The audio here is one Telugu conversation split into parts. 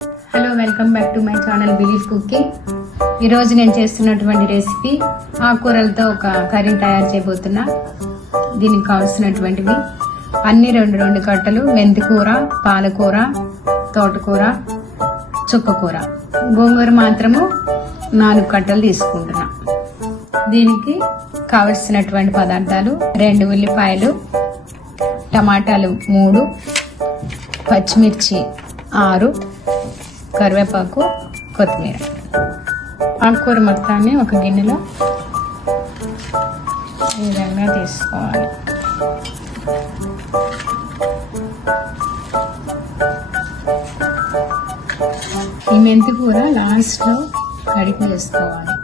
Hello welcome back to my channel belief cooking ఈరోజు నేను చేస్తున్నటువంటి రెసిపీ ఆకుకూరలతో ఒక కర్రీ తయారు చేయబోతున్నా. దీనికి కావాల్సినటువంటివి అన్ని రెండు రెండు కట్టలు మెంతికూర పాలకూర తోటకూర చుక్కకూర. గోంగూర మాత్రము నాలుగు కట్టలు తీసుకుంటున్నా. దీనికి కావలసినటువంటి పదార్థాలు రెండు ఉల్లిపాయలు టమాటాలు మూడు పచ్చిమిర్చి ఆరు కరివేపాకు కొత్తిమీర. ఆకుకూర మొత్తాన్ని ఒక గిన్నెలో ఈ విధంగా తీసుకోవాలి. ఈ మెంతి కూర లాస్ట్లో కడిపి వేసుకోవాలి.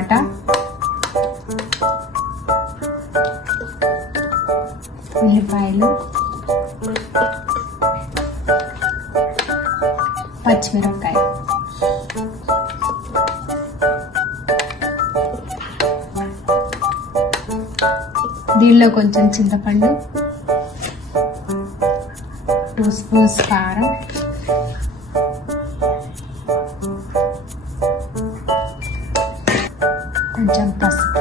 అనమాట ఉల్లిపాయలు పచ్చిమిరపకాయ దీనిలో కొంచెం చింతపండు టూ స్పూన్స్ కారం కొంచెం పసుపు.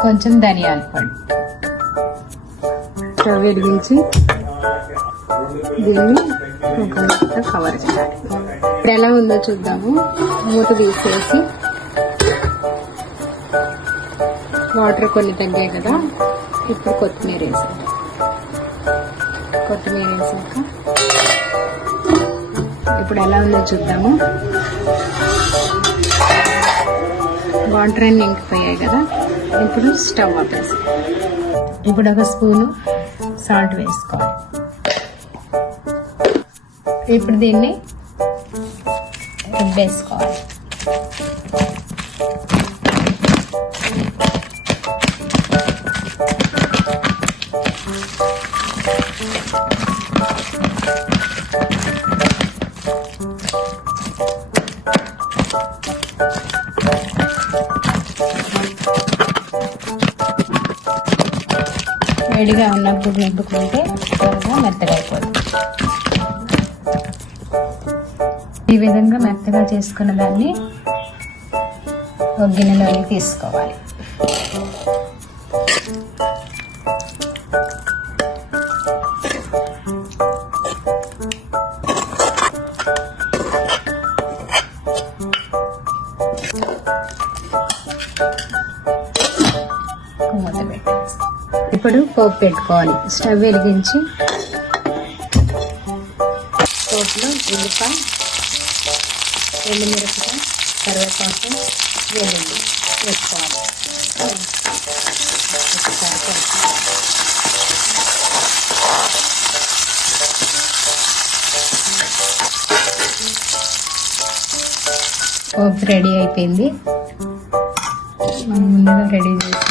కొంచెం ధనియాల పొడి. స్టవ్ వెలిగించి దీన్ని ఒక కవర్ చేయాలి. ఇప్పుడు ఎలా ఉందో చూద్దాము. మూత తీసేసి వాటర్ కొన్ని తగ్గాయి కదా. ఇప్పుడు కొత్తిమీర వేసాను కొత్తిమీర వేసాక ఇప్పుడు ఎలా ఉందో చూద్దాము. వాటర్ అన్ని ఇంకిపోయాయి కదా. ఇప్పుడు స్టవ్ ఆపేసి ఇప్పుడు ఒక స్పూను సాల్ట్ వేసుకోవాలి. ఇప్పుడు దీన్ని వేసుకోవాలి. వేడిగా ఉన్నప్పుడు నింపుకుంటే త్వరగా మెత్తగా ఈ విధంగా మెత్తగా చేసుకున్న దాన్ని ఒక గిన్నెలోకి తీసుకోవాలి. మూత ఇప్పుడు పోపు పెట్టుకోవాలి. స్టవ్ వెలిగించి పోపులో ఉల్లిపాయ ఎండుమిరపకాయ కరివేపాకు వెల్లుల్లి వేసుకోవాలి. ఒకసారి పోపు రెడీ అయిపోయింది. మనం ముందుగా రెడీ చేసిన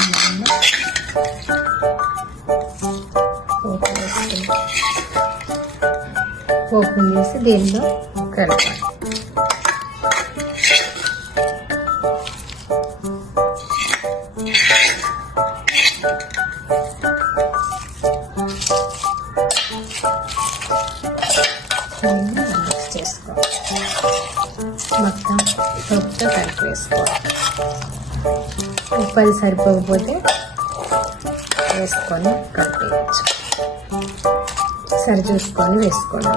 ఓపెన్ చేసి దీనిలో కలపాలి మిక్స్ చేసుకోవాలి మొత్తం పప్పుతో కలిపి వేసుకోవాలి ఉప్పు అది సరిపోకపోతే వేసుకొని కలిపేయచ్చు సరి చూసుకొని వేసుకోండి.